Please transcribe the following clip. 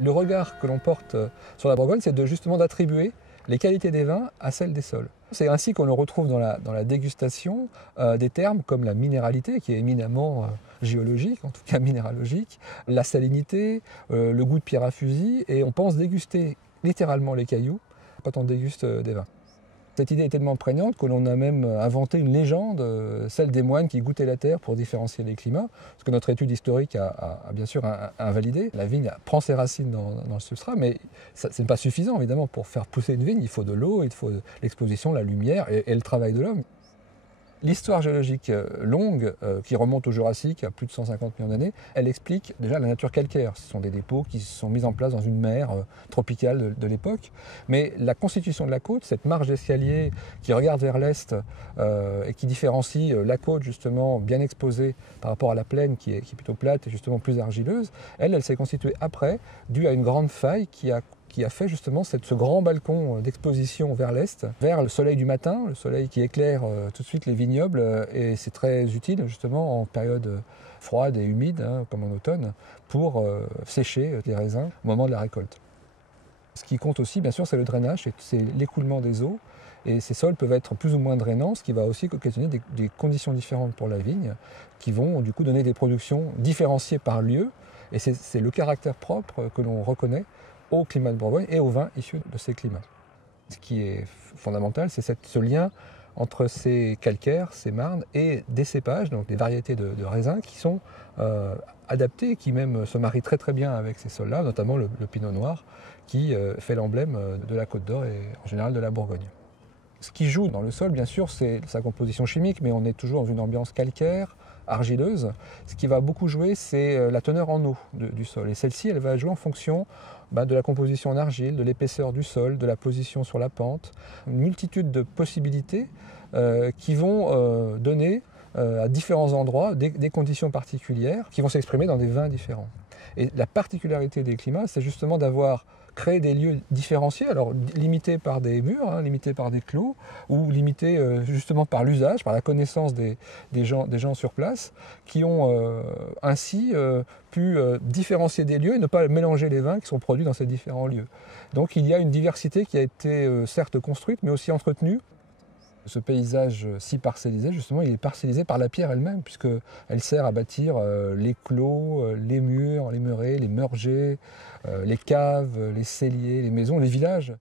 Le regard que l'on porte sur la Bourgogne, c'est justement d'attribuer les qualités des vins à celles des sols. C'est ainsi qu'on le retrouve dans la dégustation des termes comme la minéralité, qui est éminemment géologique, en tout cas minéralogique, la salinité, le goût de pierre à fusil, et on pense déguster littéralement les cailloux quand on déguste des vins. Cette idée est tellement prégnante que l'on a même inventé une légende, celle des moines qui goûtaient la terre pour différencier les climats, ce que notre étude historique a bien sûr invalidé. La vigne prend ses racines dans le substrat, mais ce n'est pas suffisant évidemment pour faire pousser une vigne. Il faut de l'eau, il faut l'exposition, la lumière et le travail de l'homme. L'histoire géologique longue, qui remonte au Jurassique à plus de 150 millions d'années, elle explique déjà la nature calcaire. Ce sont des dépôts qui se sont mis en place dans une mer tropicale de l'époque. Mais la constitution de la côte, cette marge d'escalier qui regarde vers l'est et qui différencie la côte justement bien exposée par rapport à la plaine qui est plutôt plate et justement plus argileuse, elle s'est constituée après, due à une grande faille qui a fait justement ce grand balcon d'exposition vers l'est, vers le soleil du matin, le soleil qui éclaire tout de suite les vignobles, et c'est très utile justement en période froide et humide, comme en automne, pour sécher les raisins au moment de la récolte. Ce qui compte aussi, bien sûr, c'est le drainage, c'est l'écoulement des eaux, et ces sols peuvent être plus ou moins drainants, ce qui va aussi occasionner des conditions différentes pour la vigne, qui vont du coup donner des productions différenciées par lieu, et c'est le caractère propre que l'on reconnaît au climat de Bourgogne et aux vins issus de ces climats. Ce qui est fondamental, c'est ce lien entre ces calcaires, ces marnes et des cépages, donc des variétés de raisins qui sont adaptés, qui même se marient très très bien avec ces sols-là, notamment le pinot noir, qui fait l'emblème de la Côte d'Or et en général de la Bourgogne. Ce qui joue dans le sol, bien sûr, c'est sa composition chimique, mais on est toujours dans une ambiance calcaire, argileuse. Ce qui va beaucoup jouer, c'est la teneur en eau du sol. Et celle-ci, elle va jouer en fonction de la composition en argile, de l'épaisseur du sol, de la position sur la pente. Une multitude de possibilités qui vont donner à différents endroits des conditions particulières qui vont s'exprimer dans des vins différents. Et la particularité des climats, c'est justement d'avoir créé des lieux différenciés, alors limités par des murs, limités par des clos, ou limités justement par l'usage, par la connaissance des gens sur place, qui ont ainsi pu différencier des lieux et ne pas mélanger les vins qui sont produits dans ces différents lieux. Donc il y a une diversité qui a été certes construite, mais aussi entretenue. Ce paysage si parcellisé, justement, il est parcellisé par la pierre elle-même, puisqu'elle sert à bâtir les clos, les murs, les murets, les meurgers, les caves, les celliers, les maisons, les villages.